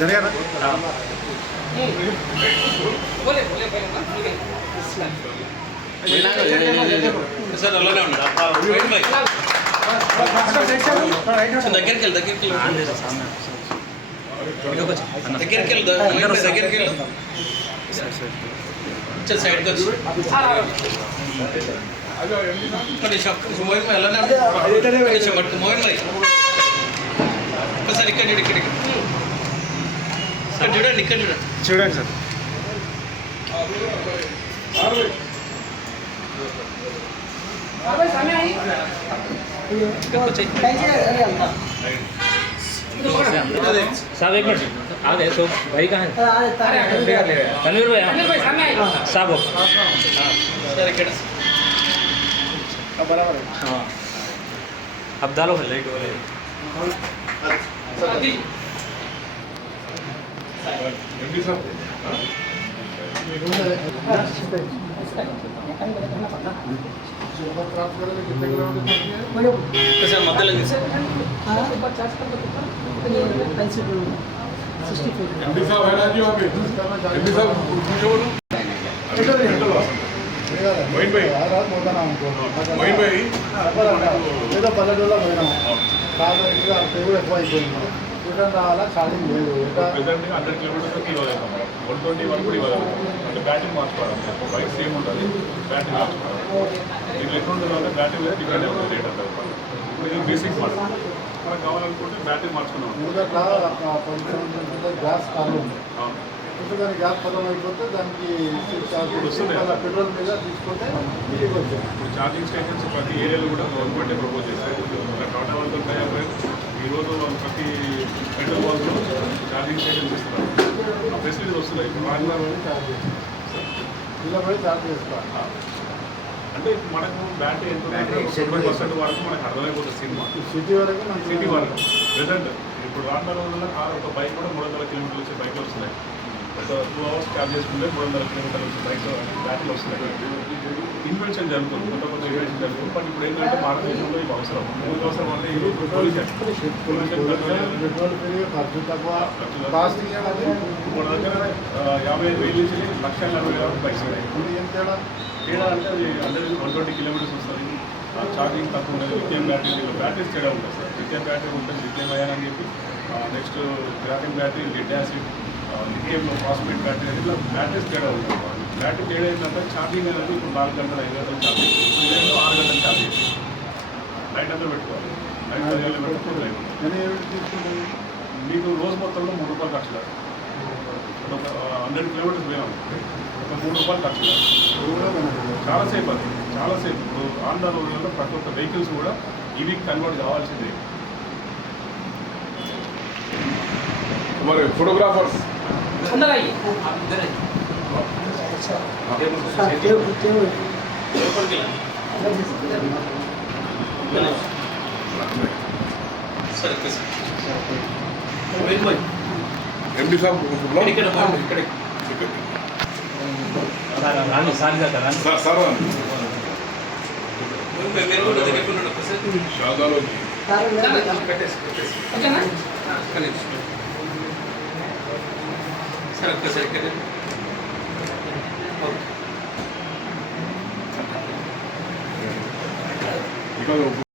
जरिया सर అలానే ఉన్నాడు దగ్గరికి వెళ్ళు चल साइड को मोहन में अल्लाह ने मोहन भाई सर ఇక్కడ చూడండి చూడండి సార్ साहब एक मिनट आ गए तो भाई कहाँ है तनवीर भाई साहब बराबर हाँ अब डालो लाइट वाले सर मध्य लगे सर एमडी साहब है ना जी वहाँ पे एमडी साहब मोइन भाई मोइन भाई ఏదో పల్లెటూరులో పోయినాము కాదు ఇంకా తెగులు ఎక్కువ అయిపోయింది రిటర్న్ రావాలా ఛార్జింగ్ లేదు ప్రెసెంట్ 100 కిలోమీటర్స్ ఇవ్వాలి 121 కూడా ఇవ్వాలి అంటే బ్యాటరీ మార్చుకోవడం బైక్ సేమ్ ఉంటుంది బ్యాటరీ మార్చుకోవడం ఇది ఎట్లా ఉంటుంది అంటే బ్యాటరీ మీద డిపెండ్ అవుతుంది రేట్ అంతా ఇప్పుడు ఇది బేసిక్ మోడల్ మనకు కావాలనుకుంటే బ్యాటరీ మార్చుకున్నాం ముందట్లా గ్యాస్ కాదు దాని గ్యాస్ పదం అయిపోతే దానికి పెట్రోల్ మీద తీసుకుంటే ఇంటికి వచ్చాయి ఇప్పుడు ఛార్జింగ్ స్టేషన్స్ ప్రతి ఏరియాలో కూడా గవర్నమెంట్ ప్రపోజ్ చేస్తారు టాటా వాళ్ళతో తయారు ఈరోజు ప్రతి పెట్రోల్ వాళ్ళతో ఛార్జింగ్ స్టేషన్స్ ఇస్తున్నారు ఆ ఫెసిలిటీస్ వస్తున్నాయి ఇప్పుడు ఛార్జ్ చేస్తాం ఇలా పోయి ఛార్జ్ చేసుకోవాలి అంటే మనకు బ్యాటరీ ఎంత 70% వరకు మనకు అర్థమైపోతుంది సినిమా సిటీ వరకు సిటీ వరకు ప్రెసెంట్ ఇప్పుడు రానున్న రోజుల్లో కార్ ఒక బైక్ కూడా 300 కిలోమీటర్లు వచ్చే బైక్లు వస్తున్నాయి ఒక 2 అవర్స్ ఛార్జ్ చేసుకుంటే 300 కిలోమీటర్లు వచ్చే బైక్స్ బ్యాటరీలు వస్తున్నాయి ఇన్వెన్షన్ జరుగుతుంది కొత్త ఇన్వెన్షన్ జరుగుతుంది బట్ ఇప్పుడు ఏంటంటే భారతదేశంలో ఇవి అవసరం మూడు అవసరం అంటే ఇది పెట్రోల్ పెరిగి ఖర్చు తక్కువ కాస్టింగ్ మన దగ్గర 55,000 నుంచి 1,40,000 బైక్స్ ఉన్నాయి ఏం తేడా తేడా అంటే అది 120 కిలోమీటర్స్ వస్తుంది ఛార్జింగ్ తక్కువ ఉంటుంది లిథియం బ్యాటరీస్ తేడా ఉంటుంది సార్ లిథియం బ్యాటరీ ఉంటుంది లిథియం అయాన్ అని చెప్పి next graphene battery lead acid lithium phosphate battery ఇట్లా బ్యాటరీస్ తేడా ఉంటుంది బ్యాటరీ తేడా ఏంటంటే ఛార్జింగ్ అనేది ఇప్పుడు 4 గంటలు 5 గంటలు ఛార్జింగ్ ఇప్పుడు 6 గంటలు ఛార్జింగ్ నైట్ అంతా పెట్టుకోవాలి నైట్ 10 గంటలు పెట్టుకుంటే అయిపోతుంది మీకు రోజు మొత్తంలో 3 రూపాయలు ఖర్చు కాదు ఒక 100 కిలోమీటర్స్ పోయాము ఒక 3 రూపాయలు ఖర్చు కాదు చాలాసేపు అది చాలాసేపు ఇప్పుడు ఆంధ్ర రోజుల్లో ప్రతి ఒక్క వెహికల్స్ కూడా ఇవి కన్వర్ట్ కావాల్సిందే మరి ఫోటోగ్రాఫర్స్ एमडी साहब सर